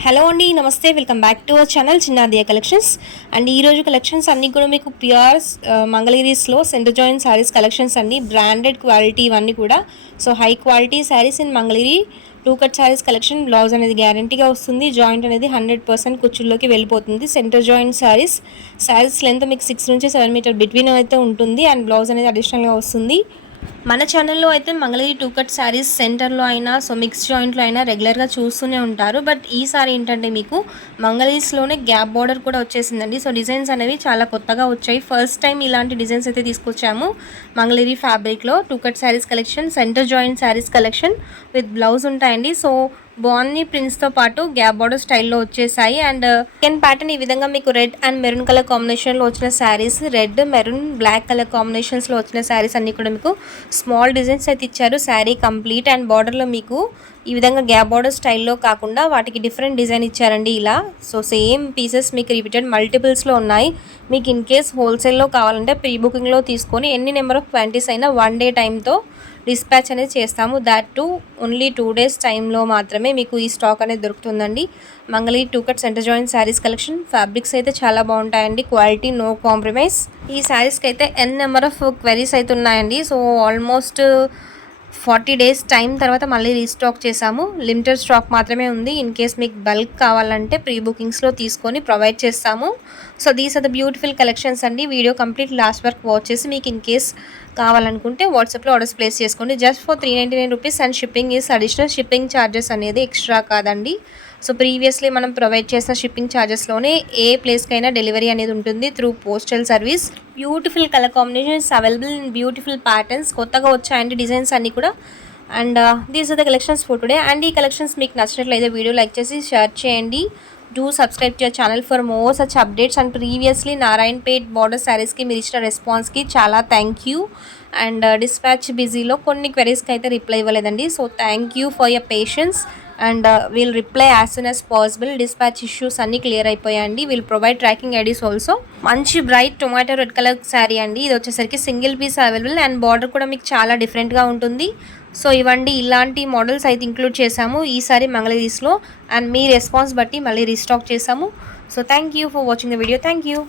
Hello అండి, నమస్తే. Welcome back to our channel Chinnadiya collections. And ఈరోజు కలెక్షన్స్ అన్నీ కూడా మీకు ప్యూర్ మంగళగిరిస్లో సెంటర్ జాయింట్ శారీస్ కలెక్షన్స్ అండి. బ్రాండెడ్ క్వాలిటీ ఇవన్నీ కూడా. So high quality saris in Mangalagiri two cut saris collection. Blouse అనేది గ్యారంటీగా వస్తుంది. జాయింట్ అనేది 100% కుచ్చుల్లోకి వెళ్ళిపోతుంది. సెంటర్ జాయింట్ శారీస్ లెంత్ మీకు 6 నుంచి 7 మీటర్ బిట్వీన్ అయితే ఉంటుంది. అండ్ బ్లౌజ్ అనేది అడిషనల్గా వస్తుంది. మన ఛానల్లో అయితే మంగళగిరి టూ కట్ శారీస్ సెంటర్లో అయినా మిక్స్ జాయింట్లో అయినా రెగ్యులర్గా చూస్తూనే ఉంటారు. బట్ ఈసారి ఏంటంటే మీకు మంగళగిరిస్లోనే గ్యాప్ బార్డర్ కూడా వచ్చేసిందండి. సో డిజైన్స్ అనేవి చాలా కొత్తగా వచ్చాయి. ఫస్ట్ టైం ఇలాంటి డిజైన్స్ అయితే తీసుకొచ్చాము. మంగళగిరి ఫ్యాబ్రిక్లో two cut saris collection, centre joint saris collection with blouse ఉంటాయండి. సో బాగుంది. ప్రింట్స్తో పాటు గ్యాప్ బార్డర్ స్టైల్లో వచ్చేసాయి. అండ్ సెకండ్ ప్యాటర్న్ ఈ విధంగా మీకు రెడ్ అండ్ మెరూన్ కలర్ కాంబినేషన్లో వచ్చిన saris, red maroon black colour కాంబినేషన్స్లో వచ్చిన శారీస్ అన్నీ కూడా మీకు స్మాల్ డిజైన్స్ అయితే ఇచ్చారు. శారీ కంప్లీట్ అండ్ బార్డర్లో మీకు ఈ విధంగా గ్యాప్ బార్డర్ స్టైల్లో కాకుండా వాటికి డిఫరెంట్ డిజైన్ ఇచ్చారండి ఇలా. సో సేమ్ పీసెస్ మీకు రిపీటెడ్ మల్టిపుల్స్లో ఉన్నాయి. మీకు ఇన్ కేస్ హోల్సేల్లో కావాలంటే ప్రీ బుకింగ్లో తీసుకొని ఎన్ని నెంబర్ ఆఫ్ క్వాంటిటీస్ అయినా 1 డే టైంతో డిస్పాచ్ అనేది చేస్తాము. దాట్ టు ఓన్లీ 2 days టైంలో మాత్రమే మీకు ఈ స్టాక్ అనేది దొరుకుతుందండి. Mangalagiri two cut centre joint saris collection. Fabrics అయితే చాలా బాగుంటాయండి. Quality no compromise. ఈ శారీస్కి అయితే నెంబర్ ఆఫ్ క్వెరీస్ అయితే ఉన్నాయండి. సో ఆల్మోస్ట్ 40 days టైం తర్వాత మళ్ళీ రీస్టాక్ చేసాము. లిమిటెడ్ స్టాక్ మాత్రమే ఉంది. ఇన్ కేస్ మీకు బల్క్ కావాలంటే ప్రీ బుకింగ్స్లో తీసుకొని ప్రొవైడ్ చేస్తాము. So these are the beautiful collections అండి. వీడియో కంప్లీట్ లాస్ట్ వరకు వాచ్ చేసి మీకు ఇన్ కేస్ కావాలనుకుంటే వాట్సాప్లో ఆర్డర్స్ ప్లేస్ చేసుకోండి. Just for 399 rupees and shipping is additional. Shipping charges అనేది ఎక్స్ట్రా కాదండి. సో ప్రీవియస్లీ మనం ప్రొవైడ్ చేసిన షిప్పింగ్ ఛార్జెస్లోనే ఏ ప్లేస్కైనా డెలివరీ అనేది ఉంటుంది through postal service. Beautiful colour combinations available in beautiful patterns. కొత్తగా వచ్చాయండి డిజైన్స్ అన్నీ కూడా. And these are the collections for today. And ఈ కలెక్షన్స్ మీకు నచ్చినట్లయితే వీడియో లైక్ చేసి షేర్ చేయండి. Do subscribe to your channel for more such updates. And previously Narayanpet border శారీస్కి మీరు ఇచ్చిన రెస్పాన్స్కి చాలా థ్యాంక్ యూ. అండ్ డిస్పాచ్ బిజీలో కొన్ని క్వెరీస్కి అయితే రిప్లై ఇవ్వలేదండి. So thank you for your patience. And we'll reply as soon as possible. Dispatch issues అన్నీ clear అయిపోయాయండి. We'll provide tracking IDs also. మంచి bright tomato red colour sari అండి. ఇది వచ్చేసరికి single piece available and border కూడా మీకు చాలా డిఫరెంట్గా ఉంటుంది. సో ఇవ్వండి, ఇలాంటి మోడల్స్ అయితే ఇంక్లూడ్ చేసాము ఈసారి మంగళగిరిస్లో. అండ్ మీ రెస్పాన్స్ బట్టి మళ్ళీ రీస్టాక్ చేసాము. So thank you for watching the video. Thank you.